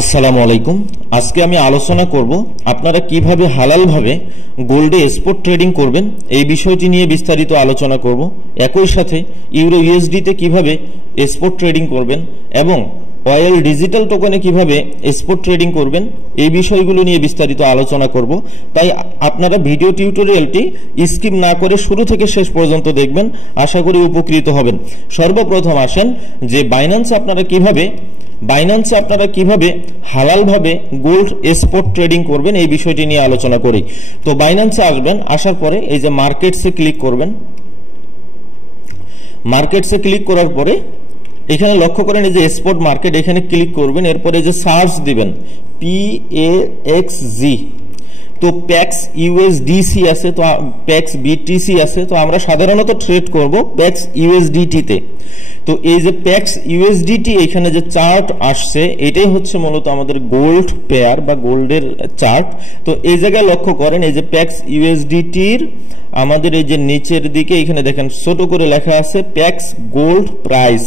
আসসালামু আলাইকুম। আজকে আমি আলোচনা করব আপনারা কিভাবে হালালভাবে গোল্ডে স্পট ট্রেডিং করবেন এই বিষয়টি নিয়ে বিস্তারিত আলোচনা করব। একই সাথে ইউরো ইউএসডি তে কিভাবে স্পট ট্রেডিং করবেন এবং অয়েল ডিজিটাল টোকেনে কিভাবে স্পট ট্রেডিং করবেন এই বিষয়গুলো নিয়ে বিস্তারিত আলোচনা করব। তাই আপনারা ভিডিও টিউটোরিয়ালটি স্কিপ না করে শুরু থেকে শেষ পর্যন্ত দেখবেন, আশা করি উপকৃত হবেন। সর্বপ্রথম আসেন যে বাইন্যান্সে আপনারা কিভাবে হালালভাবে গোল্ড স্পট ট্রেডিং করবেন এই বিষয়টি নিয়ে আলোচনা করি। তো বাইন্যান্সে আসবেন, আসার পরে এই যে মার্কেটসে ক্লিক করবেন। মার্কেটসে ক্লিক করার পরে এখানে লক্ষ্য করেন এই যে স্পট মার্কেট, এখানে ক্লিক করবেন। এরপরে যে সার্চ দিবেন PAXG, তো প্যাক্স ইউএসডিসি আছে, তো প্যাক্স বিটিসি আছে, তো আমরা সাধারণত ট্রেড করব প্যাক্স ইউএসডিটি তে। তো এই যে প্যাক্স ইউএসডিটি এখানে যে চার্ট আসছে এটাই হচ্ছে মূলত আমাদের গোল্ড পেয়ার বা গোল্ডের চার্ট। তো এই জায়গায় লক্ষ্য করেন এই যে প্যাক্স ইউএসডিটির আমাদের এই যে নিচের দিকে এখানে দেখেন ছোট করে লেখা আছে প্যাক্স গোল্ড প্রাইস।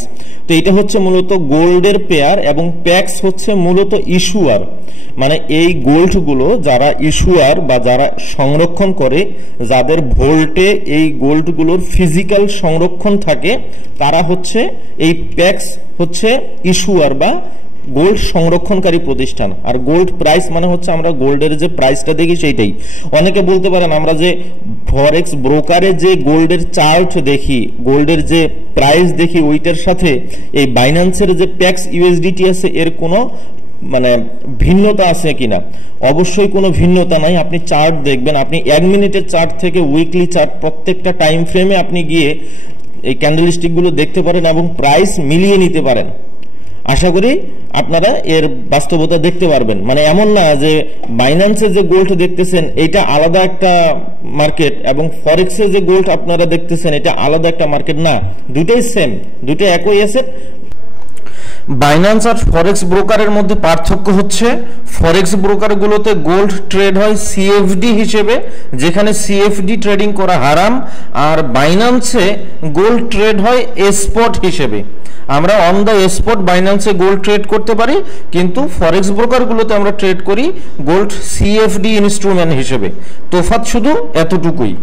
তো এটা হচ্ছে মূলত গোল্ডের পেয়ার এবং প্যাক্স হচ্ছে মূলত ইস্যুয়ার, মানে এই গোল্ডগুলো যারা ইস্যুয়ার বা যারা সংরক্ষণ করে, যাদের ভোল্টে এই গোল্ডগুলোর ফিজিক্যাল সংরক্ষণ থাকে, তারা হচ্ছে এই প্যাক্স হচ্ছে ইস্যুয়ার বা গোল্ড সংরক্ষণকারী প্রতিষ্ঠান। আর গোল্ড প্রাইস মানে হচ্ছে আমরা গোল্ডের যে প্রাইসটা দেখি সেইটাই। অনেকে বলতে পারেন আমরা যে ফরেক্স ব্রোকারে যে গোল্ডের চার্ট দেখি, গোল্ডের যে প্রাইস দেখি, ওইটার সাথে এই বাইন্যান্সের যে প্যাক্স ইউএসডিটি আছে এর কোনো মানে ভিন্নতা আছে কিনা? অবশ্যই কোনো ভিন্নতা নাই। আপনি চার্ট দেখবেন, আপনি 1 মিনিটের চার্ট থেকে উইকলি চার্ট প্রত্যেকটা টাইম ফ্রেমে আপনি গিয়ে এই ক্যান্ডেলস্টিক গুলো দেখতে পারেন এবং প্রাইস মিলিয়ে নিতে পারেন। আশা করি আপনারা এর বাস্তবতা দেখতে পারবেন। মানে এমন না যে বাইন্যান্সে যে গোল্ড দেখতেছেন এটা আলাদা একটা মার্কেট এবং ফরেক্সে যে গোল্ড আপনারা দেখতেছেন এটা আলাদা একটা মার্কেট, না, দুটোই সেম, দুটো একই অ্যাসেট। বাইন্যান্স আর ফরেক্স ব্রোকারের মধ্যে পার্থক্য হচ্ছে ফরেক্স ব্রোকারগুলোতে গোল্ড ট্রেড হয় সিএফডি হিসেবে, যেখানে সিএফডি ট্রেডিং করা হারাম, আর বাইন্যান্সে গোল্ড ট্রেড হয় স্পট হিসেবে। আমরা অন দ্য স্পট বাইন্যান্সে গোল্ড ট্রেড করতে পারি, কিন্তু ফরেক্স ব্রোকারগুলোতে আমরা ট্রেড করি গোল্ড সিএফডি ইনস্ট্রুমেন্ট হিসেবে। তফাৎ শুধু এতটুকুই।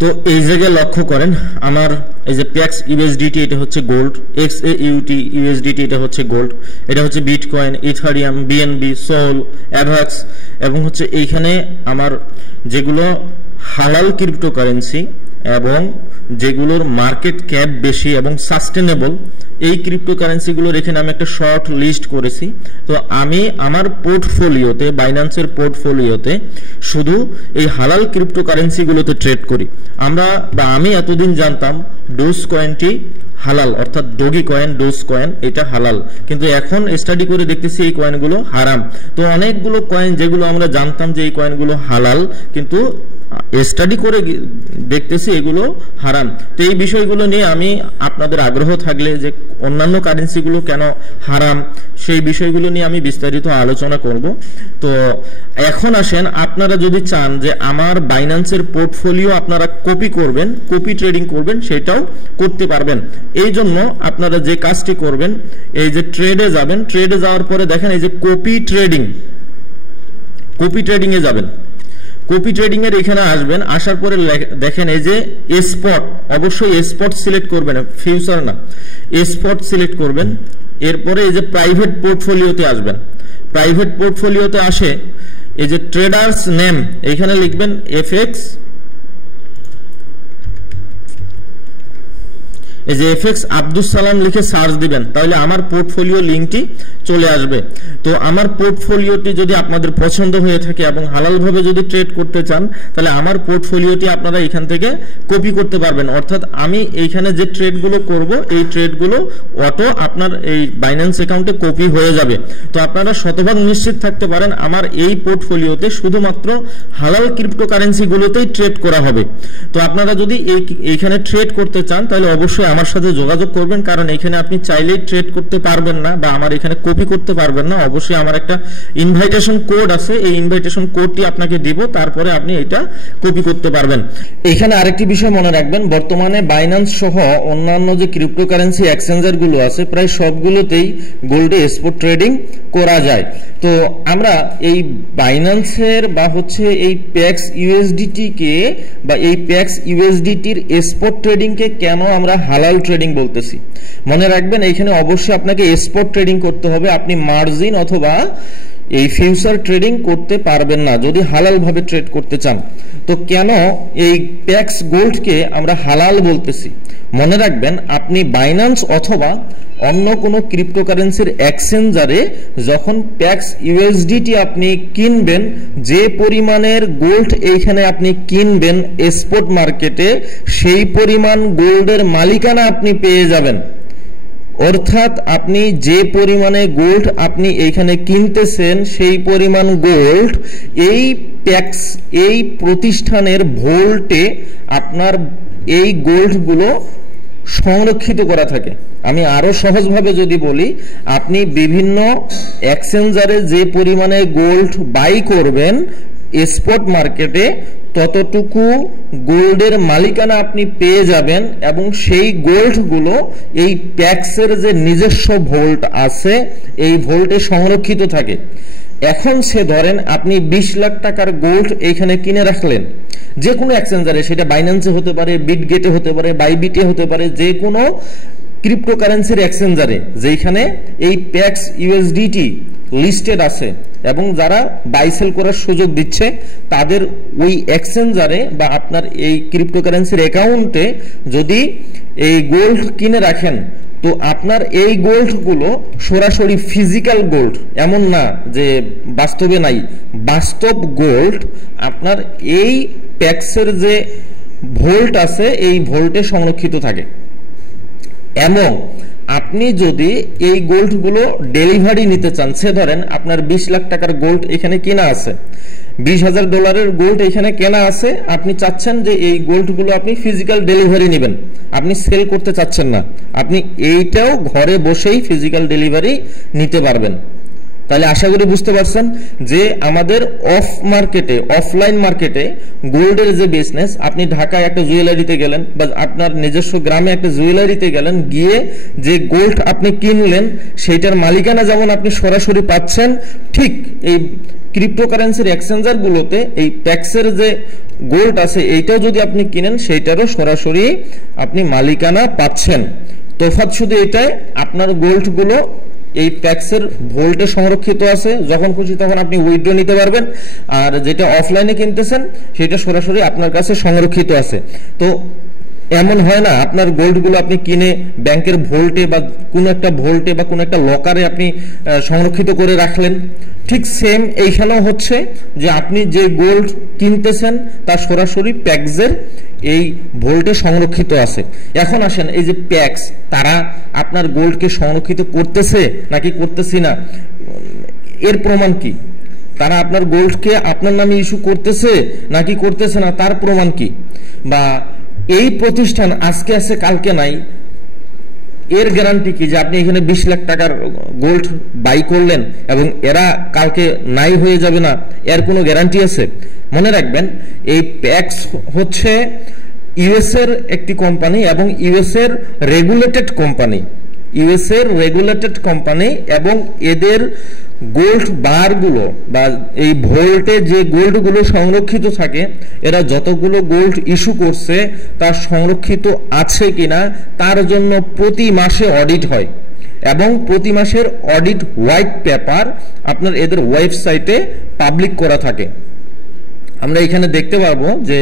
তো এই জায়গায় লক্ষ্য করেন আমার এই যে প্যাক্স ইউএসডিটি এটা হচ্ছে গোল্ড, XAUT ইউএসডিটি এটা হচ্ছে গোল্ড, এটা হচ্ছে বিটকয়েন, ইথারিয়াম, বিএনবি, সোল, অ্যাভাক্স এবং হচ্ছে এইখানে আমার যেগুলো হালাল ক্রিপ্টোকারেন্সি এবং যেগুলোর মার্কেট ক্যাপ বেশি এবং সাস্টেনেবল এই ক্রিপ্টোকারেন্সিগুলোর এখানে আমি একটা শর্ট লিস্ট করেছি। তো আমি আমার পোর্টফোলিওতে, বাইন্যান্সের পোর্টফোলিওতে শুধু এই হালাল ক্রিপ্টোকারেন্সিগুলোতে ট্রেড করি। আমি এতদিন জানতাম ডোজ কয়েনটি হালাল, অর্থাৎ ডগি কয়েন, ডোজ কয়েন এটা হালাল, কিন্তু এখন স্টাডি করে দেখতেছি এই কয়েনগুলো হারাম। তো অনেকগুলো কয়েন যেগুলো আমরা জানতাম যে এই কয়েনগুলো হালাল, কিন্তু স্টাডি করে দেখতেছি এগুলো হারাম। তো এই বিষয়গুলো নিয়ে আমি আপনাদের আগ্রহ থাকলে যে অন্যান্য কারেন্সিগুলো কেন হারাম সেই বিষয়গুলো নিয়ে আমি বিস্তারিত আলোচনা করব। তো এখন আসেন, আপনারা যদি চান যে আমার বাইন্যান্সের পোর্টফোলিও আপনারা কপি করবেন, কপি ট্রেডিং করবেন, সেটাও করতে পারবেন। এই জন্য আপনারা যে কাজটি করবেন, এই যে ট্রেডে যাবেন, ট্রেডে যাওয়ার পরে দেখেন এই যে কপি ট্রেডিং এ যাবেন। কপি ট্রেডিং এর এখানে আসবেন, আসার পরে দেখেন এই যে স্পট, অবশ্যই স্পট সিলেক্ট করবেন, ফিউচার না, স্পট সিলেক্ট করবেন। এরপরে এই যে প্রাইভেট পোর্টফোলিওতে আসবেন। প্রাইভেট পোর্টফোলিওতে আসে এই যে ট্রেডার্স নেম এখানে লিখবেন FX, এই যে FX আব্দুল সালাম লিখে সার্চ দিবেন, তাহলে আমার পোর্টফোলিও লিঙ্কটি চলে আসবে। তো আমার পোর্টফোলিওটি যদি আপনাদের পছন্দ হয়ে থাকে এবং হালালভাবে যদি ট্রেড করতে চান, তাহলে আমার পোর্টফোলিওটি আপনারা এখান থেকে কপি করতে পারবেন। অর্থাৎ আমি এইখানে যে ট্রেডগুলো করব এই ট্রেডগুলো অটো আপনার এই বাইন্যান্স অ্যাকাউন্টে কপি হয়ে যাবে। তো আপনারা শতভাগ নিশ্চিত থাকতে পারেন আমার এই পোর্টফোলিওতে শুধুমাত্র হালাল ক্রিপ্টোকারেন্সিগুলোতেই ট্রেড করা হবে। তো আপনারা যদি এইখানে ট্রেড করতে চান তাহলে অবশ্যই আমার সাথে যোগাযোগ করবেন, কারণ এখানে আপনি চাইলেই ট্রেড করতে পারবেন না বা আমার এখানে কপি করতে পারবেন না। অবশ্যই আমার একটা ইনভাইটেশন কোড আছে, এই ইনভাইটেশন কোডটি আপনাকে দিব, তারপরে আপনি এটা কপি করতে পারবেন। এখানে আরেকটি বিষয় মনে রাখবেন, বর্তমানে বাইন্যান্স সহ অন্যান্য যে ক্রিপ্টোকারেন্সি এক্সচেঞ্জার গুলো আছে প্রায় সবগুলোতেই গোল্ডে স্পট ট্রেডিং করা যায়। তো আমরা এই বাইন্যান্সের বা হচ্ছে এই প্যাক্স ইউএসডিটি কে বা এই প্যাক্স ইউএসডিটির স্পট ট্রেডিং কে কেন আমরা হালাল ট্রেডিং বলতেছি, মনে রাখবেন এইখানে অবশ্যই আপনাকে স্পট ট্রেডিং করতে হবে। আপনি মার্জিন অথবা এই ফিউচার ট্রেডিং করতে পারবেন না যদি হালাল ভাবে ট্রেড করতে চান। তো কেন এই প্যাক্স গোল্ডকে আমরা হালাল বলতেছি, মনে রাখবেন আপনি বাইন্যান্স অথবা অন্য কোনো ক্রিপ্টোকারেন্সির এক্সচেঞ্জারে যখন প্যাক্স ইউএসডিটি আপনি কিনবেন, যে পরিমাণের গোল্ড এইখানে আপনি কিনবেন স্পট মার্কেটে, সেই পরিমাণ গোল্ডের মালিকানা আপনি পেয়ে যাবেন। অর্থাৎ আপনি যে পরিমাণে গোল্ড আপনি এইখানে কিনতেছেন সেই পরিমাণ গোল্ড এই প্যাক্স এই প্রতিষ্ঠানের ভোল্টে আপনার এই গোল্ডগুলো সংরক্ষিত করা থাকে। আমি আরো সহজভাবে যদি বলি, আপনি বিভিন্ন এক্সচেঞ্জারে যে পরিমাণে গোল্ড বাই করবেন স্পট মার্কেটে, ততটুকু গোল্ডের মালিকানা আপনি পেয়ে যাবেন এবং সেই গোল্ডগুলো এই প্যাক্সের যে নিজস্ব ভোল্ট আছে এই ভোল্টে সংরক্ষিত থাকে। এখন সে ধরেন আপনি 20 লাখ টাকার গোল্ড এইখানে কিনে রাখলেন যে কোনো এক্সচেঞ্জারে, সেটা বাইন্যান্সে হতে পারে, বিটগেটে হতে পারে, বাইবিটে হতে পারে, যে কোনো ক্রিপ্টোকারেন্সির এক্সচেঞ্জারে যেখানে এই প্যাক্স ইউএসডিটি লিস্টেড আছে এবং যারা বাই সেল করার সুযোগ দিচ্ছে, তাদের ওই এক্সচেঞ্জারে বা আপনার এই ক্রিপ্টোকারেন্সির অ্যাকাউন্টে যদি এই গোল্ড কিনে রাখেন, তো আপনার এই গোল্ডগুলো সরাসরি ফিজিক্যাল গোল্ড, এমন না যে বাস্তবে নাই, বাস্তব গোল্ড আপনার এই প্যাক্সের যে ভোল্ট আছে এই ভোল্টে সংরক্ষিত থাকে। এবং আপনি যদি এই গোল্ডগুলো ডেলিভারি নিতে চান, সে ধরেন আপনার 20 লাখ টাকার গোল্ড এখানে কেনা আছে, $20,000 গোল্ড এখানে কেনা আছে, আপনি চাচ্ছেন যে এই গোল্ডগুলো আপনি ফিজিক্যাল ডেলিভারি নেবেন, আপনি সেল করতে চাচ্ছেন না, আপনি এইটাও ঘরে বসেই ফিজিক্যাল ডেলিভারি নিতে পারবেন। তাহলে আশা করি বুঝতে পারছেন যে আমাদের অফ মার্কেটে, অফলাইন মার্কেটে গোল্ডের যে বিজনেস, আপনি ঢাকায় একটা জুয়েলারিতে গেলেন বা আপনার নিজস্ব গ্রামে একটা জুয়েলারিতে গেলেন, গিয়ে যে গোল্ড আপনি কিনলেন সেইটার মালিকানা যেমন আপনি সরাসরি পাচ্ছেন, ঠিক এই ক্রিপ্টোকারেন্সির এক্সচেঞ্জার গুলোতে এই প্যাক্সের যে গোল্ড আছে এইটাও যদি আপনি কিনেন সেইটারও সরাসরি আপনি মালিকানা পাচ্ছেন। তফাৎ শুধু এটাই, আপনার গোল্ড গুলো এই প্যাক্সের ভোল্টে সংরক্ষিত আছে, যখন খুশি তখন আপনি উইথড্র নিতে পারবেন, আর যেটা অফলাইনে কিনতেছেন সেটা সরাসরি আপনার কাছে সংরক্ষিত আছে। তো এমন হয় না আপনার গোল্ডগুলো আপনি কিনে ব্যাংকের ভোল্টে বা কোনো একটা ভোল্টে বা কোনো একটা লকারে আপনি সংরক্ষিত করে রাখলেন, ঠিক সেম এইখানেও হচ্ছে যে আপনি যে গোল্ড কিনতেছেন তা সরাসরি প্যাক্সের এই ভোল্টে সংরক্ষিত আছে। এখন আসেন, এই যে প্যাক্স তারা আপনার গোল্ডকে সংরক্ষিত করতেছে নাকি করতেছি না, এর প্রমাণ কি? তারা আপনার গোল্ডকে আপনার নামে ইস্যু করতেছে নাকি করতেছে না, তার প্রমাণ কি? বা এই প্রতিষ্ঠান আজকে আছে কালকে নাই, এর গ্যারান্টি কি যে আপনি এখানে 20 লাখ টাকার গোল্ড বাই করলেন এবং এরা কালকে নাই হয়ে যাবে না, এর কোনো গ্যারান্টি আছে? মনে রাখবেন, এই প্যাক্স হচ্ছে ইউএস এর একটি কোম্পানি এবং ইউএস এর রেগুলেটেড কোম্পানি, ইউএস এর রেগুলেটেড কোম্পানি, এবং এদের গোল্ড বারগুলো বা এই ভোল্টে যে গোল্ডগুলো সংরক্ষিত থাকে, এরা যতগুলো গোল্ড ইস্যু করছে তার সংরক্ষিত আছে কিনা তার জন্য প্রতি মাসে অডিট হয় এবং প্রতি মাসের অডিট হোয়াইট পেপার আপনার এদের ওয়েবসাইটে পাবলিক করা থাকে। আমরা এখানে দেখতে পারবো যে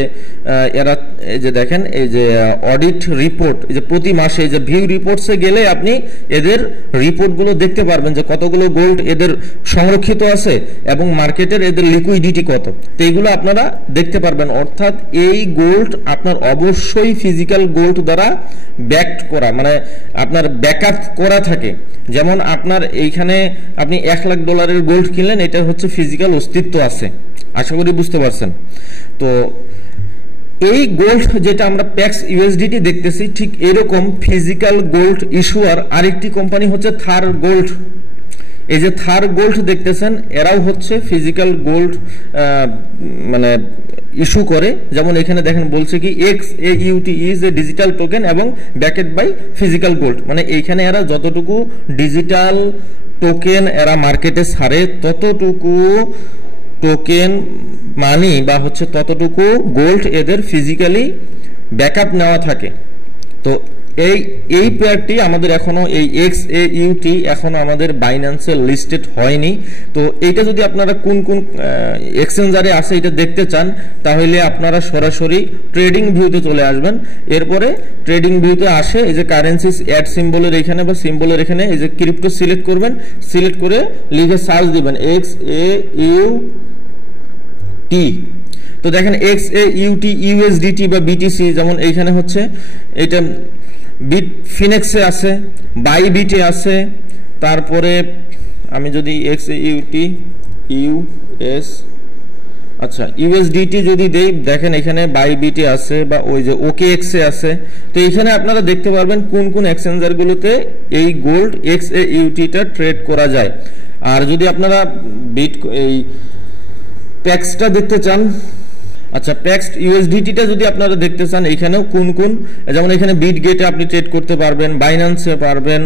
এরা এই যে দেখেন এই যে অডিট রিপোর্ট, এই যে প্রতি মাসে এই যে ভিউ রিপোর্টসে গেলে আপনি এদের রিপোর্টগুলো দেখতে পারবেন যে কতগুলো গোল্ড এদের সংরক্ষিত আছে এবং মার্কেটের এদের লিকুইডিটি কত, তো এইগুলো আপনারা দেখতে পারবেন। অর্থাৎ এই গোল্ড আপনার অবশ্যই ফিজিক্যাল গোল্ড দ্বারা ব্যাকড করা, মানে আপনার ব্যাকআপ করা থাকে। যেমন আপনার এইখানে আপনি $1 লাখ গোল্ড কিনলেন, এটা হচ্ছে ফিজিক্যাল অস্তিত্ব আছে। আশা করি বুঝতে পারছেন। তো এই গোল্ড যেটা আমরা প্যাক্স ইউএসডিটি দেখতেছি, ঠিক এরকম ফিজিক্যাল গোল্ড ইস্যুয়ার আরেকটি কোম্পানি হচ্ছে থার গোল্ড। এই যে থার গোল্ড দেখতেছেন, এরাও হচ্ছে ফিজিক্যাল গোল্ড মানে ইস্যু করে। যেমন এখানে দেখেন বলছে কি XAUT is a digital token এবং ব্যাকেড বাই ফিজিক্যাল গোল্ড, মানে এইখানে এরা যতটুকু ডিজিটাল টোকেন এরা মার্কেটে ছাড়ে ততটুকু টোকেন মানি বা হচ্ছে ততটুকু গোল্ড এদের ফিজিক্যালি ব্যাকআপ নেওয়া থাকে। তো এই পেয়ারটি আমাদের এখনো এই XAUT এখনো আমাদের বাইন্যান্সে লিস্টেড হয়নি। তো এইটা যদি আপনারা কোন কোন এক্সচেঞ্জারে আছে এটা দেখতে চান, তাহলে আপনারা সরাসরি ট্রেডিং ভিউতে চলে আসবেন। এরপরে ট্রেডিং ভিউতে আসে এই যে কারেন্সিস অ্যাড সিম্বলের এখানে বা সিম্বলের এখানে এই যে ক্রিপ্টো সিলেক্ট করবেন, সিলেক্ট করে লিখে সার্চ দিবেন XAUT। তো দেখেন XAUT USDT বা BTC, যেমন এইখানে হচ্ছে এটা ফিনেক্সে আছে, বাইবিটে আছে, তারপরে আমি যদি XAUT USDT যদি দেই, দেখেন এখানে বাইবিটে আছে বা ওই যে OKX এ আছে। তো এখানে আপনারা দেখতে পারবেন কোন কোন এক্সচেঞ্জার গুলোতে এই গোল্ড XAUT টা ট্রেড করা যায়। আর যদি আপনারা এই প্যাক্সটা দেখতে চান, আচ্ছা প্যাক্স ইউএসডিটিটা যদি আপনারা দেখতে চান, এখানেও কোন কোন, যেমন এখানে বিটগেটে আপনি ট্রেড করতে পারবেন, বাইন্যান্সে পারবেন,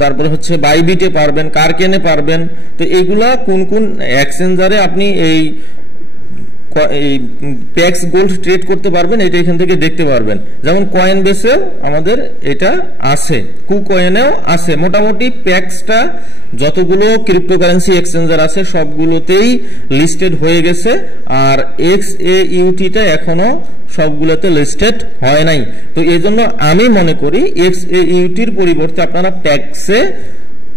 তারপরে হচ্ছে বাইবিটে পারবেন, কারকেনে পারবেন। তো এইগুলা কোন কোন এক্সচেঞ্জারে আপনি এই প্যাক্স গোল্ড ট্রেড করতে পারবেন এটা এখান থেকে দেখতে পারবেন। যেমন কয়েনবেসেও আমাদের এটা আছে, কুকয়েনেও আছে। মোটামুটি প্যাক্সটা যতগুলো ক্রিপ্টোকারেন্সি এক্সচেঞ্জার আছে সবগুলোতেই লিস্টেড হয়ে গেছে, আর XAUT-টা এখনো সবগুলোতে লিস্টেড হয় নাই। তো এই জন্য আমি মনে করি XAUT-র পরিবর্তে আপনারা প্যাক্সে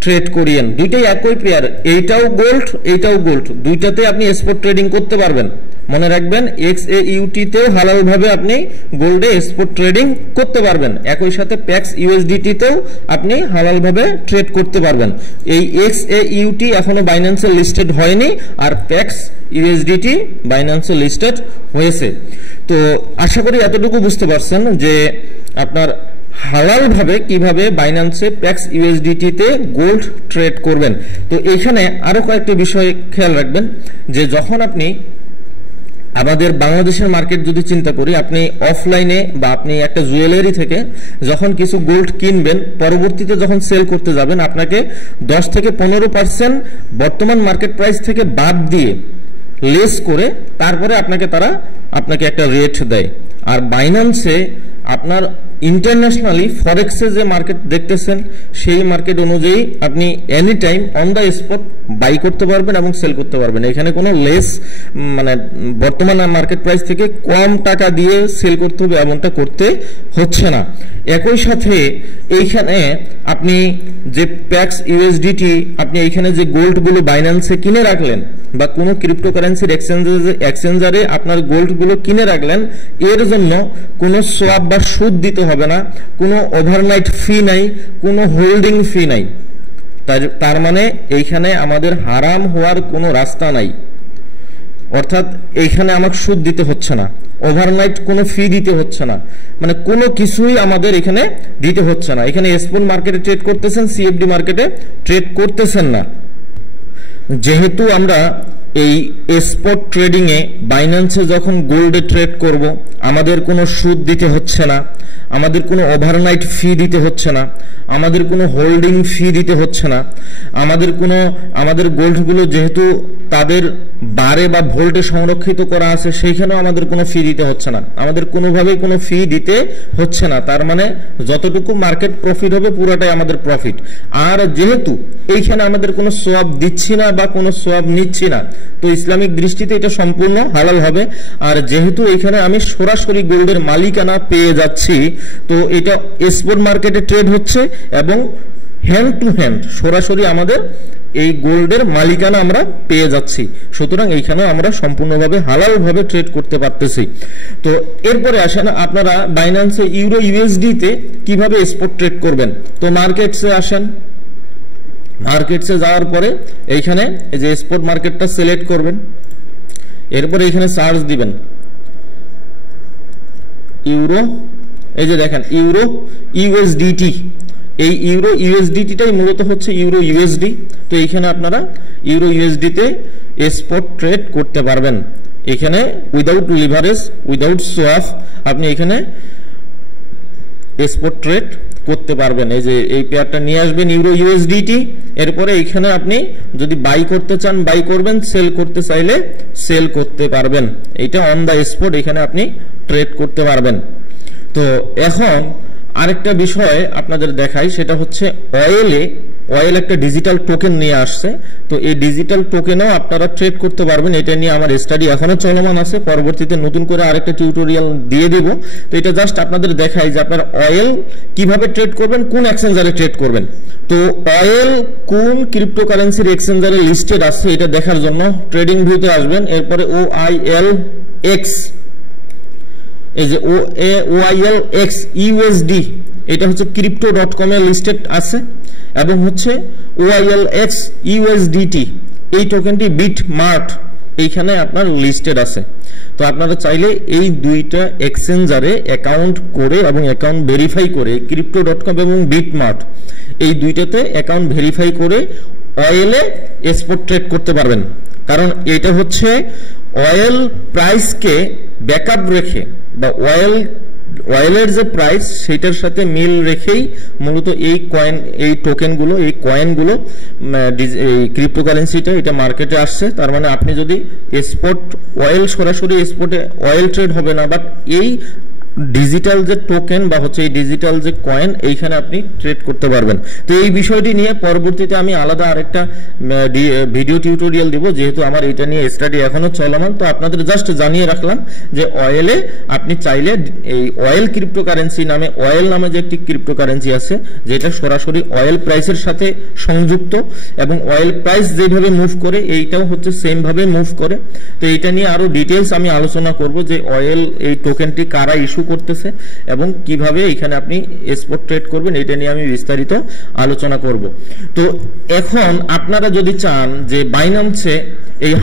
ট্রেড করিয়েন। দুইটাই একই পেয়ার, এইটাও গোল্ড এইটাও গোল্ড, দুইটাতে আপনি স্পট ট্রেডিং করতে পারবেন। মনে রাখবেন XAUT-তেও হালাল ভাবে আপনি গোল্ডে স্পট ট্রেডিং করতে পারবেন, একই সাথে প্যাক্স USDT-তেও আপনি হালাল ভাবে ট্রেড করতে পারবেন। এই XAUT এখনো বাইন্যান্সে লিস্টেড হয়নি, আর প্যাক্স USDT বাইন্যান্সে লিস্টেড হয়েছে। তো আশা করি এতটুকু বুঝতে পারছেন যে আপনার হালাল ভাবে কিভাবে বাইন্যান্সে প্যাক্স USDT-তে গোল্ড ট্রেড করবেন। তো এইখানে আরো কয়েকটা বিষয় খেয়াল রাখবেন, যে যখন আপনি আমাদের বাংলাদেশের মার্কেট যদি চিন্তা করি, আপনি অফলাইনে বা আপনি একটা জুয়েলারি থেকে যখন কিছু গোল্ড কিনবেন, পরবর্তীতে যখন সেল করতে যাবেন, আপনাকে 10 থেকে 15% বর্তমান মার্কেট প্রাইস থেকে বাদ দিয়ে লেস করে তারপরে আপনাকে একটা রেট দেয়। আর বাইন্যান্সে আপনার ইন্টারন্যাশনালি ফরেক্সে যে মার্কেট দেখতেছেন সেই মার্কেট অনুযায়ী আপনি any time on the spot buy করতে পারবেন এবং সেল করতে পারবেন। এখানে কোনো লেস মানে বর্তমান মার্কেট প্রাইস থেকে কম টাকা দিয়ে সেল করতে হবে এমনটা করতে হচ্ছে না। একই সাথে এইখানে আপনি যে প্যাক্স ইউএসডিটি আপনি এইখানে যে গোল্ডগুলো বাইন্যান্সে কিনে রাখলেন বা কোনো ক্রিপ্টোকারেন্সির এক্সচেঞ্জারে আপনার গোল্ডগুলো কিনে রাখলেন, এর জন্য কোনো সোয়াপ বা সুদ দিতে হবে না, কোনো ওভারনাইট ফি নাই, কোনো হোল্ডিং ফি নাই। তার মানে এইখানে আমাদের হারাম হওয়ার কোনো রাস্তা নাই। অর্থাৎ এইখানে আমাকে সুদ দিতে হচ্ছে না, ওভারনাইট কোনো ফি দিতে হচ্ছে না, মানে কোনো কিছুই আমাদের এখানে দিতে হচ্ছে না। এখানে স্পট মার্কেটে ট্রেড করতেছেন, সিএফডি মার্কেটে ট্রেড করতেছেন না। যেহেতু আমরা এই স্পট ট্রেডিং এ বাইন্যান্সে যখন গোল্ডে ট্রেড করব, আমাদের কোনো সুদ দিতে হচ্ছে না, আমাদের কোনো ওভারনাইট ফি দিতে হচ্ছে না, আমাদের কোনো হোল্ডিং ফি দিতে হচ্ছে না, আমাদের গোল্ডগুলো যেহেতু তাদের বারে বা ভোল্টে সংরক্ষিত করা আছে সেইখানেও আমাদের কোনো ফি দিতে হচ্ছে না, আমাদের কোনোভাবেই কোনো ফি দিতে হচ্ছে না। তার মানে যতটুকু মার্কেট প্রফিট হবে পুরোটাই আমাদের প্রফিট। আর যেহেতু এইখানে আমাদের কোনো সোয়াব দিচ্ছি না বা কোনো সোয়াব নিচ্ছি না, তো ইসলামিক দৃষ্টিতে এটা সম্পূর্ণ হালাল হবে। আর যেহেতু এখানে আমি সরাসরি গোল্ডের মালিকানা পেয়ে যাচ্ছি, তো এটা স্পট মার্কেটে ট্রেড হচ্ছে এবং হ্যান্ড টু হ্যান্ড সরাসরি আমাদের এই গোল্ডের মালিকানা আমরা পেয়ে যাচ্ছি। সুতরাং এইখানে আমরা সম্পূর্ণভাবে হালালভাবে ট্রেড করতে পারতেছি। তো এরপরে আসেন আপনারা বাইন্যান্সে ইউরো ইউএসডি তে কিভাবে স্পট ট্রেড করবেন। তো মার্কেটসে আসেন, মার্কেটসে যাওয়ার পরে এইখানে এই যে স্পট মার্কেটটা সিলেক্ট করবেন, এরপরে এখানে সার্চ দিবেন ইউরো, এই যে দেখেন ইউরো ইউএসডিটি, এই ইউরো ইউএসডিটিটাই মূলত হচ্ছে ইউরো ইউএসডি। তো এইখানে আপনারা ইউরো ইউএসডিতে স্পট ট্রেড করতে পারবেন। এখানে উইদাউট লিভারেজ, উইদাউট সোয়াপ আপনি এখানে স্পট ট্রেড করতে পারবেন। এই যে এই পেয়ারটা নিয়ে আসবেন ইউরো ইউএসডিটি, এরপরে এখানে আপনি যদি বাই করতে চান বাই করবেন, সেল করতে চাইলে সেল করতে পারবেন। এইটা অন দা স্পট এখানে আপনি ট্রেড করতে পারবেন। তো এখন আরেকটা বিষয় আপনাদের দেখাই, সেটা হচ্ছে অয়েল একটা ডিজিটাল টোকেন নিয়ে আসছে। তো এই ডিজিটাল টোকেনও আপনারা ট্রেড করতে পারবেন। এটা নিয়ে আমার স্টাডি এখনো চলমান আছে, পরবর্তীতে নতুন করে আরেকটা টিউটোরিয়াল দিয়ে দেব। তো এটা জাস্ট আপনাদের দেখাই যে আপনারা অয়েল কিভাবে ট্রেড করবেন, কোন এক্সচেঞ্জারে ট্রেড করবেন। তো অয়েল কোন ক্রিপ্টোকারেন্সির এক্সচেঞ্জারে লিস্টেড আছে এটা দেখার জন্য ট্রেডিং ভিউতে আসবেন, এরপরে OILX, এই যে OILX USD, এটা হচ্ছে crypto.com এ লিস্টেড আছে, এবং হচ্ছে OILX USDT, এই টোকেনটি বিটমার্ট এইখানে আপনার লিস্টেড আছে। তো আপনারা চাইলে এই দুইটা এক্সচেঞ্জারে অ্যাকাউন্ট করে এবং অ্যাকাউন্ট ভেরিফাই করে, crypto.com এবং বিটমার্ট এই দুইটাতে অ্যাকাউন্ট ভেরিফাই করে অয়েলে স্পট ট্রেড করতে পারবেন। কারণ এটা হচ্ছে অয়েল প্রাইসকে ব্যাকআপ রেখে বা অয়েলের যে প্রাইস সেটার সাথে মিল রেখেই মূলত এই টোকেনগুলো, এই কয়েনগুলো, এই ক্রিপ্টোকারেন্সিটা এটা মার্কেটে আসছে। তার মানে আপনি যদি স্পট অয়েল, সরাসরি স্পটে অয়েল ট্রেড হবে না, বাট এই ডিজিটাল যে টোকেন বা হচ্ছে এই ডিজিটাল যে কয়েন, এইখানে আপনি ট্রেড করতে পারবেন। তো এই বিষয়টি নিয়ে পরবর্তীতে আমি আলাদা আরেকটা ভিডিও টিউটোরিয়াল দিব, যেহেতু আমার এটা নিয়ে স্টাডি এখনো চলমান। তো আপনাদের জাস্ট জানিয়ে রাখলাম যে অয়েলে আপনি চাইলে এই অয়েল ক্রিপ্টোকারেন্সি নামে, অয়েল নামে যে একটি ক্রিপ্টোকারেন্সি আছে যেটা সরাসরি অয়েল প্রাইসের সাথে সংযুক্ত, এবং অয়েল প্রাইস যেভাবে মুভ করে এইটাও হচ্ছে সেম ভাবে মুভ করে। তো এইটা নিয়ে আরো ডিটেইলস আমি আলোচনা করব যে অয়েল এই টোকেনটি কারা ইস্যু করতেছে এবং কিভাবে এখানে আপনি স্পট ট্রেড করবেন, এটা নিয়ে আমি বিস্তারিত আলোচনা করব। তো এখন আপনারা যদি চান যে বাইন্যান্সে এই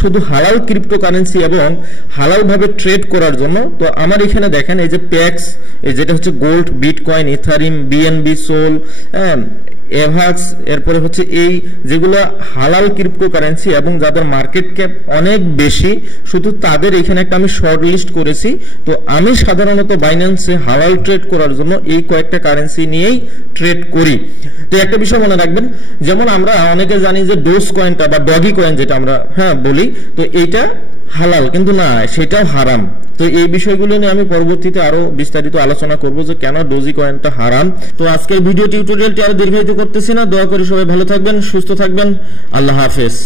শুধু হালাল ক্রিপ্টোকারেন্সি এবং হালাল ভাবে ট্রেড করার জন্য, তো আমার এখানে দেখেন এই যে প্যাক্স, এই যেটা হচ্ছে gold, bitcoin, Ethereum, BNB, Sol, Avax, এরপরে হচ্ছে এই যেগুলো হালাল ক্রিপ্টোকারেন্সি এবং যাদের মার্কেট ক্যাপ অনেক বেশি, শুধু তাদের এখানে একটা আমি শর্ট লিস্ট করেছি। তো আমি সাধারণত বাইন্যান্সে হালাল ট্রেড করার জন্য এই কয়েকটা কারেন্সি নিয়েই ট্রেড করি। তো একটা বিষয় মনে রাখবেন, যেমন আমরা অনেকে জানি যে ডোজ কয়েনটা বা ডগি কয়েন যেটা আমরা বলি, তো এইটা হালাল, কিন্তু না, সেটাও হারাম। তো এই বিষয়গুলো নিয়ে আমি পরবর্তীতে আরো বিস্তারিত আলোচনা করব যে কেন ডোজি কয়েনটা হারাম। তো আজকের ভিডিও টিউটোরিয়ালটি আরো দীর্ঘায়িত করতেছি না, দোয়া করি সবাই ভালো থাকবেন, সুস্থ থাকবেন, আল্লাহ হাফেজ।